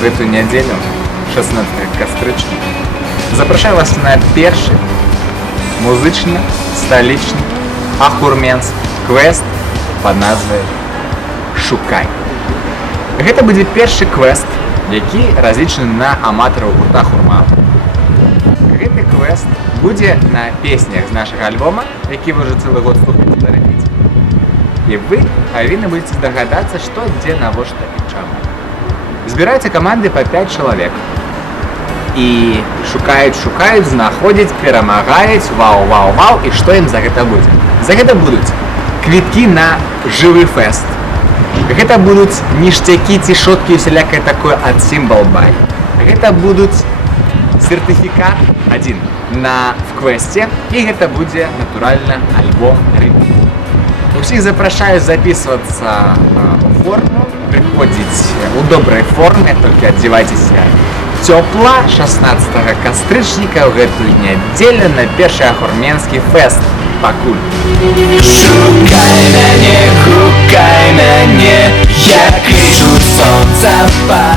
у гэтую нядзелю 16 кастрычніка запрашаю вас на першы музычны сталічны ахурменскі квест пад назвай «Шукай». Гэта будзе першы квест, які разлічаны на аматараў гурта «Хурма». Гэты квест будзе на песнях з нашага альбома, які вы ўжо цэлы год слухаеце на рэпіце. І вы павінны будзеце здагадацца, што, дзе, навошта і чаму. Збіраюцца каманды па 5 чалавек. І шукаюць, знаходзяць, перамагаюць, вау, і што ім за гэта будзе? За гэта будуць квіткі на жывы фэст. Гэта будуць ніштякі ці шоткі усялякае такое ад Symbol Buy. Гэта будуць сертыфікат адзін на в квесце, і гэта будзе, натуральна, альбом рэпіт. Усіх запрашаю записываться в форму, приходить у доброй форме, только одевайтесь тепла 16 кастрычніка в гэтую нядзелю на першы ахурменскі фэст. Пакуль. Шукай мяне, гукай мяне, я крычу сонца па